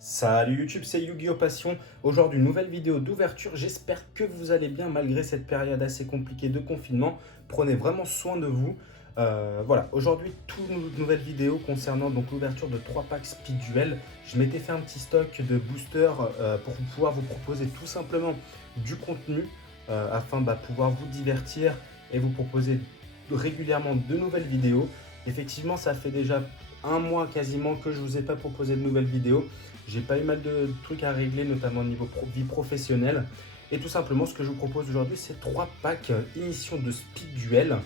Salut YouTube, c'est Yu-Gi-Oh! Passion. Aujourd'hui, nouvelle vidéo d'ouverture. J'espère que vous allez bien malgré cette période assez compliquée de confinement. Prenez vraiment soin de vous. Voilà, aujourd'hui, toute nouvelle vidéo concernant donc l'ouverture de 3 packs Speed Duel. Je m'étais fait un petit stock de boosters pour pouvoir vous proposer tout simplement du contenu afin de pouvoir vous divertir et vous proposer régulièrement de nouvelles vidéos. Effectivement, ça fait déjà un mois quasiment que je ne vous ai pas proposé de nouvelles vidéos. J'ai pas eu mal de trucs à régler, notamment au niveau vie professionnelle. Et tout simplement, ce que je vous propose aujourd'hui, c'est 3 packs initiation de Speed Duel.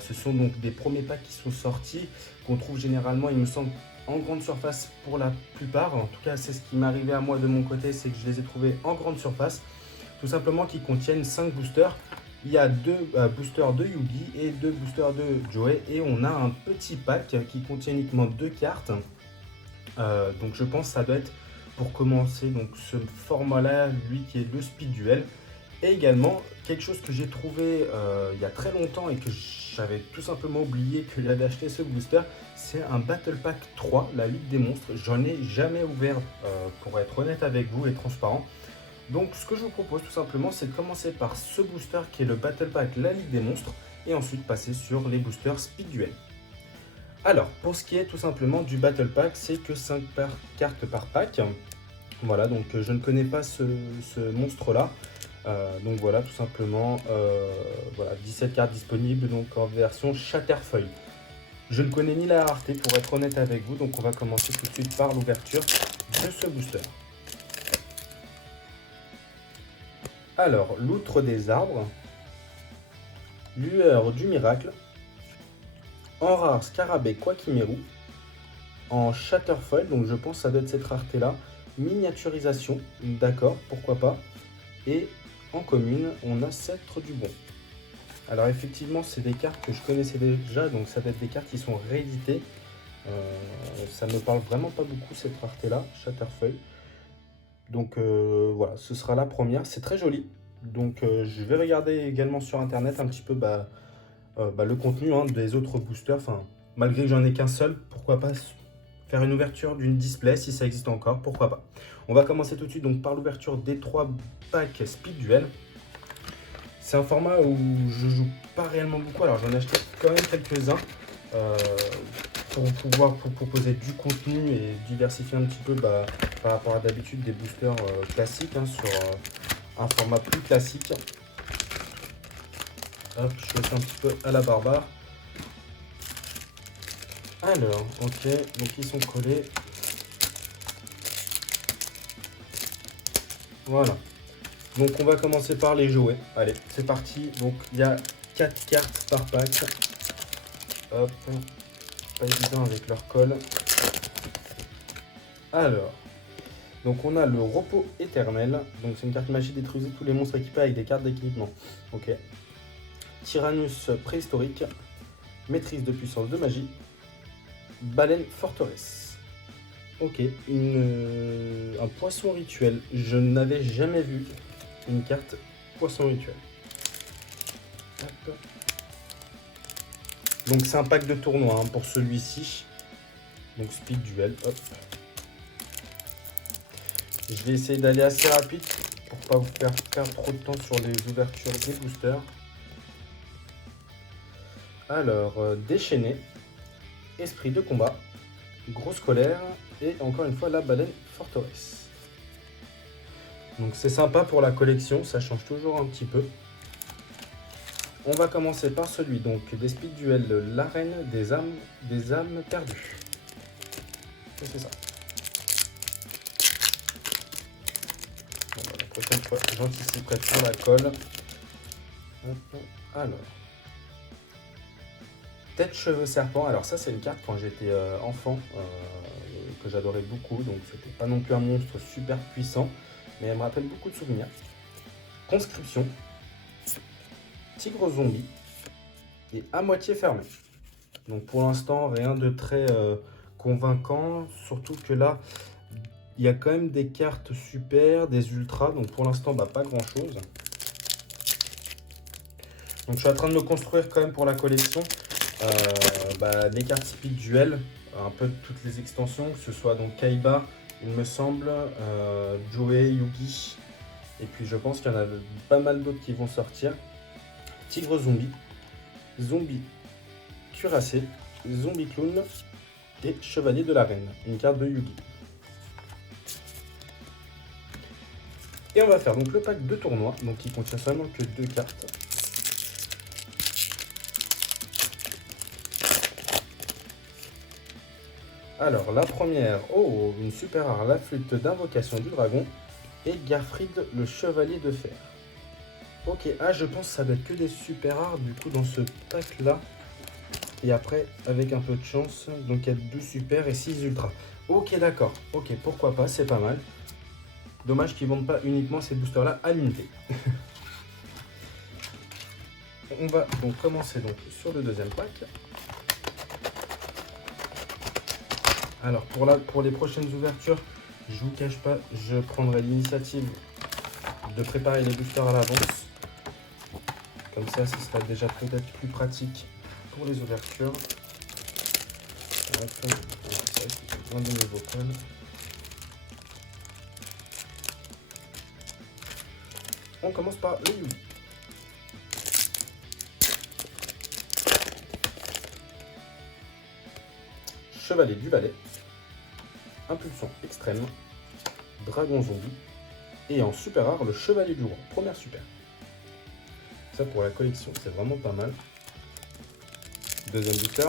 Ce sont donc des premiers packs qui sont sortis, qu'on trouve généralement, il me semble, en grande surface pour la plupart. En tout cas, c'est ce qui m'est arrivé à moi de mon côté, c'est que je les ai trouvés en grande surface. Tout simplement, qui contiennent 5 boosters. Il y a 2 boosters de Yugi et 2 boosters de Joey. Et on a un petit pack qui contient uniquement 2 cartes. Donc je pense que ça doit être pour commencer donc ce format là, lui qui est le Speed Duel. Et également quelque chose que j'ai trouvé il y a très longtemps et que j'avais tout simplement oublié que j'avais acheté ce booster, c'est un Battle Pack 3, la Ligue des Monstres. J'en ai jamais ouvert pour être honnête avec vous et transparent. Donc ce que je vous propose tout simplement, c'est de commencer par ce booster qui est le Battle Pack la Ligue des Monstres et ensuite passer sur les boosters Speed Duel. Alors, pour ce qui est tout simplement du Battle Pack, c'est que 5 cartes par pack. Voilà, donc je ne connais pas ce monstre-là. Donc voilà, tout simplement, voilà, 17 cartes disponibles donc en version Chatterfeuille. Je ne connais ni la rareté pour être honnête avec vous, donc on va commencer tout de suite par l'ouverture de ce booster. Alors, l'outre des arbres, lueur du miracle, en rare Scarabée Quakimeru, en Chatterfoil, donc je pense que ça doit être cette rareté là, miniaturisation, d'accord, pourquoi pas, et en commune on a Sceptre du Bon. Alors effectivement c'est des cartes que je connaissais déjà, donc ça doit être des cartes qui sont rééditées. Ça ne me parle vraiment pas beaucoup cette rareté là, Chatterfoil. Donc voilà, ce sera la première, c'est très joli. Donc je vais regarder également sur internet un petit peu le contenu des autres boosters. Enfin, malgré que j'en ai qu'un seul, pourquoi pas faire une ouverture d'une display si ça existe encore, pourquoi pas. On va commencer tout de suite donc par l'ouverture des 3 packs Speed Duel. C'est un format où je joue pas réellement beaucoup, alors j'en ai acheté quand même quelques-uns pour pouvoir proposer du contenu et diversifier un petit peu par rapport à d'habitude des boosters classiques sur un format plus classique. Hop, je fais ça un petit peu à la barbare. Alors, ok, donc ils sont collés. Voilà. Donc on va commencer par les jouets. Allez, c'est parti. Donc il y a 4 cartes par pack. Hop, pas évident avec leur colle. Alors, donc on a le repos éternel. Donc c'est une carte magie, détruisez tous les monstres équipés avec des cartes d'équipement. Ok. Tyrannus préhistorique. Maîtrise de puissance de magie. Baleine forteresse. Ok, un poisson rituel. Je n'avais jamais vu une carte poisson rituel. Hop. Donc c'est un pack de tournoi pour celui-ci. Donc Speed Duel. Hop. Je vais essayer d'aller assez rapide pour pas vous faire perdre trop de temps sur les ouvertures des boosters. Alors, déchaîné, esprit de combat, grosse colère et encore une fois la baleine forteresse. Donc c'est sympa pour la collection, ça change toujours un petit peu. On va commencer par celui donc des Speed Duel, l'arène des âmes perdues. C'est ça. Bon, la prochaine fois, j'anticiperai pour la colle. Hop. Alors. Tête, cheveux, serpent. Alors ça c'est une carte quand j'étais enfant que j'adorais beaucoup. Donc c'était pas non plus un monstre super puissant, mais elle me rappelle beaucoup de souvenirs. Conscription, tigre zombie et à moitié fermé. Donc pour l'instant rien de très convaincant, surtout que là il y a quand même des cartes super, des ultras. Donc pour l'instant pas grand chose. Donc je suis en train de me construire quand même pour la collection. Les cartes Speed Duel, un peu de toutes les extensions, que ce soit donc Kaiba, il me semble, Joey, Yugi, et puis je pense qu'il y en a pas mal d'autres qui vont sortir. Tigre zombie, zombie cuirassé, zombie clown et chevalier de l'arène, une carte de Yugi. Et on va faire donc le pack de tournoi, donc qui contient seulement que 2 cartes. Alors la première, oh, une super rare, la flûte d'invocation du dragon et Garfried le chevalier de fer. Ok, ah je pense que ça doit être que des super rares du coup dans ce pack là. Et après avec un peu de chance, donc il y a 2 super et 6 ultra. Ok d'accord, ok pourquoi pas, c'est pas mal. Dommage qu'ils ne vendent pas uniquement ces boosters là à l'unité. On va donc commencer donc sur le deuxième pack. Alors pour les prochaines ouvertures, je vous cache pas, je prendrai l'initiative de préparer les boosters à l'avance. Comme ça, ce sera déjà peut-être plus pratique pour les ouvertures. Un de mes vocales. On commence par le Yugi. Chevalier du Valais. Impulsion extrême. Dragon zombie. Et en super rare, le Chevalier du Roi. Première super. Ça pour la collection, c'est vraiment pas mal. Deuxième booster.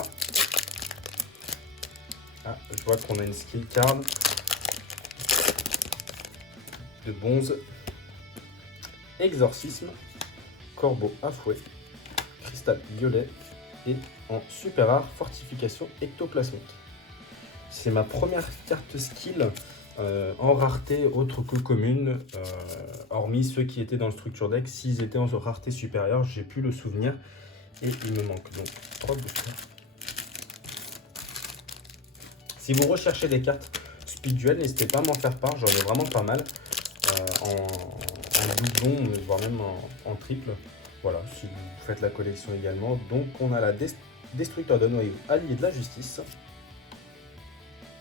Ah, je vois qu'on a une skill card de Bonze. Exorcisme. Corbeau à fouet. Cristal violet. Et en super rare, fortification ectoplasmique. C'est ma première carte skill en rareté autre que commune, hormis ceux qui étaient dans le structure deck. S'ils étaient en rareté supérieure, j'ai pu le souvenir. Et il me manque donc 3 boosters. Si vous recherchez des cartes speed duel, n'hésitez pas à m'en faire part, j'en ai vraiment pas mal. En doublon, voire même en triple. Voilà, si vous faites la collection également. Donc on a la Destructeur de noyaux, allié de la justice.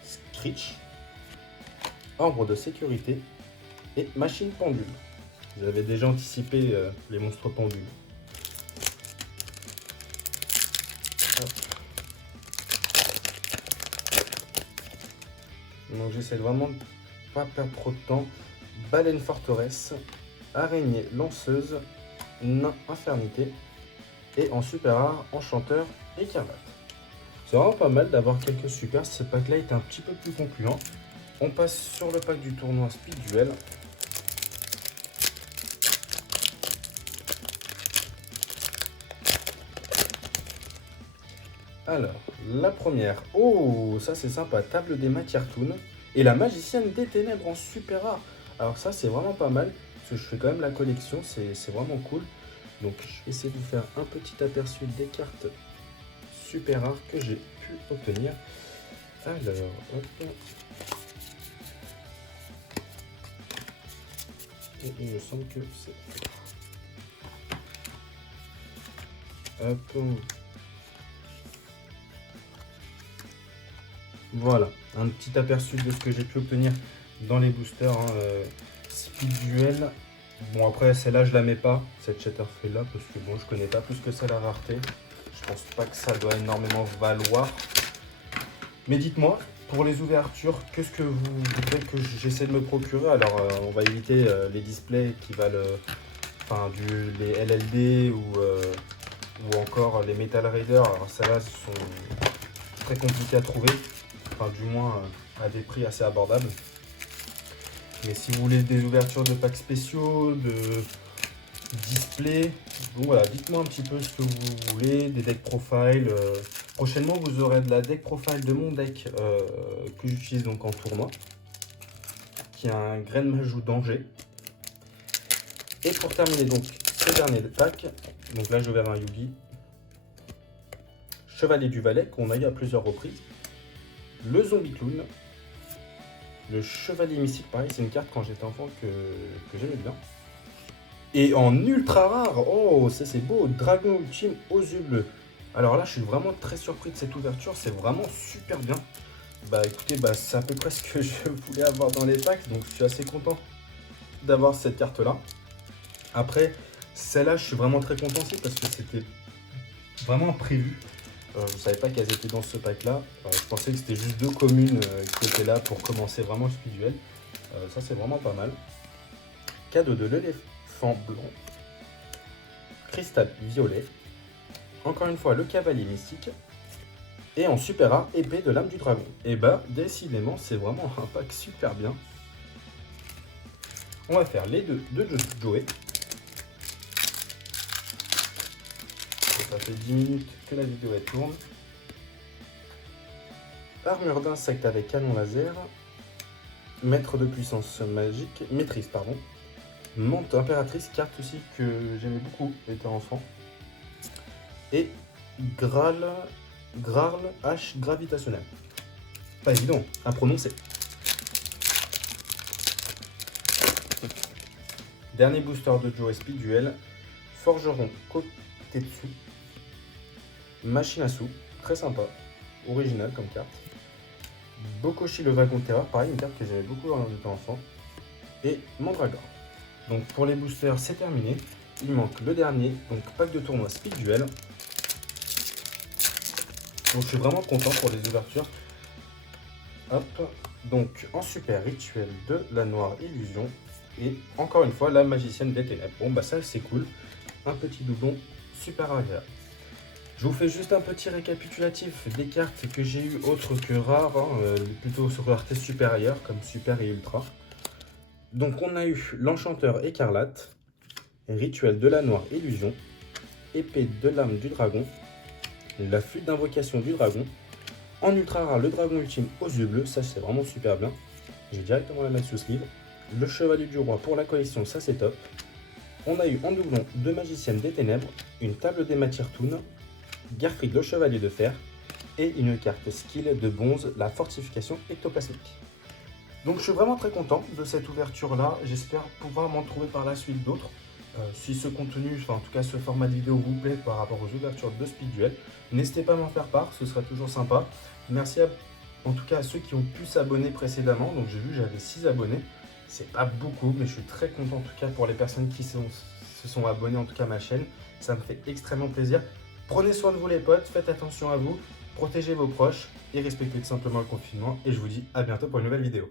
Screech. Arbre de sécurité. Et machine pendule. Vous avez déjà anticipé les monstres pendules. Hop. Donc j'essaie vraiment de ne pas perdre trop de temps. Baleine forteresse. Araignée lanceuse. Nain infernité. Et en super rare, enchanteur écarlate. C'est vraiment pas mal d'avoir quelques super. Ce pack là est un petit peu plus concluant. On passe sur le pack du tournoi Speed Duel. Alors, la première. Oh, ça c'est sympa. Table des matières toon. Et la magicienne des ténèbres en super rare. Alors ça c'est vraiment pas mal. Parce que je fais quand même la collection. C'est vraiment cool. Donc je vais essayer de vous faire un petit aperçu des cartes super rares que j'ai pu obtenir. Alors, hop. Et il me semble que c'est... Hop. Voilà, un petit aperçu de ce que j'ai pu obtenir dans les boosters Speed Duel. Bon après celle-là je la mets pas, cette Shatterfree là, parce que bon je connais pas plus que ça la rareté. Je pense pas que ça doit énormément valoir. Mais dites-moi, pour les ouvertures, qu'est-ce que vous voudrez que j'essaie de me procurer? Alors on va éviter les displays qui valent les LLD ou encore les Metal Raider. Alors celles-là sont très compliquées à trouver. Enfin du moins à des prix assez abordables. Mais si vous voulez des ouvertures de packs spéciaux, de display, donc voilà, dites-moi un petit peu ce que vous voulez, des deck profile. Prochainement vous aurez de la deck profile de mon deck que j'utilise donc en tournoi, qui a un grain de Majou danger. Et pour terminer donc ce dernier pack, donc là je vais vers un Yugi, Chevalier du Valais qu'on a eu à plusieurs reprises. Le Zombie Clown, le Chevalier Mystique, pareil, c'est une carte quand j'étais enfant que j'aimais bien. Et en ultra rare, oh, ça c'est beau, Dragon Ultime aux yeux bleus. Alors là, je suis vraiment très surpris de cette ouverture, c'est vraiment super bien. Bah écoutez, bah, c'est à peu près ce que je voulais avoir dans les packs, donc je suis assez content d'avoir cette carte-là. Après, celle-là, je suis vraiment très content aussi parce que c'était vraiment prévu. Je ne savais pas qu'elles étaient dans ce pack-là. Je pensais que c'était juste deux communes qui étaient là pour commencer vraiment le speed duel. Ça, c'est vraiment pas mal. Cadeau de l'éléphant blanc. Cristal violet. Encore une fois, le cavalier mystique. Et en super rare, épée de l'âme du dragon. Et bah, décidément, c'est vraiment un pack super bien. On va faire les deux de Joey. Ça fait 10 minutes que la vidéo elle tourne. Armure d'insecte avec canon laser. Maître de puissance magique. Maîtrise, pardon. Mante impératrice, carte aussi que j'aimais beaucoup étant enfant. Et Graal H gravitationnel. Pas évident à prononcer. Dernier booster de Joe Speed Duel. Forgeron Kotetsu. Machine à sous, très sympa, original comme carte. Bokoshi le Wagon Terreur, pareil, une carte que j'avais beaucoup en étant enfant. Et Mandragore. Donc pour les boosters, c'est terminé. Il manque le dernier, donc pack de tournoi Speed Duel. Donc je suis vraiment content pour les ouvertures. Hop, donc en super rituel de la noire illusion. Et encore une fois, la magicienne des ténèbres. Bon bah ça c'est cool. Un petit doublon super agréable. Je vous fais juste un petit récapitulatif des cartes que j'ai eues autres que rares, plutôt sur rareté supérieure, comme super et ultra. Donc on a eu l'enchanteur écarlate, rituel de la noire illusion, épée de l'âme du dragon, la flûte d'invocation du dragon, en ultra rare le dragon ultime aux yeux bleus, ça c'est vraiment super bien. Je vais directement la mettre sous ce livre. Le chevalier du roi pour la collection, ça c'est top. On a eu en doublon deux magiciennes des ténèbres, une table des matières toon, Garfried le chevalier de fer et une carte skill de bronze, la fortification ectoplasmique. Donc je suis vraiment très content de cette ouverture là, j'espère pouvoir m'en trouver par la suite d'autres. Si ce contenu, enfin en tout cas ce format de vidéo vous plaît par rapport aux ouvertures de Speed Duel, n'hésitez pas à m'en faire part, ce serait toujours sympa. Merci en tout cas à ceux qui ont pu s'abonner précédemment, donc j'ai vu j'avais 6 abonnés, c'est pas beaucoup mais je suis très content en tout cas pour les personnes qui se sont abonnées en tout cas à ma chaîne, ça me fait extrêmement plaisir. Prenez soin de vous les potes, faites attention à vous, protégez vos proches et respectez tout simplement le confinement. Et je vous dis à bientôt pour une nouvelle vidéo.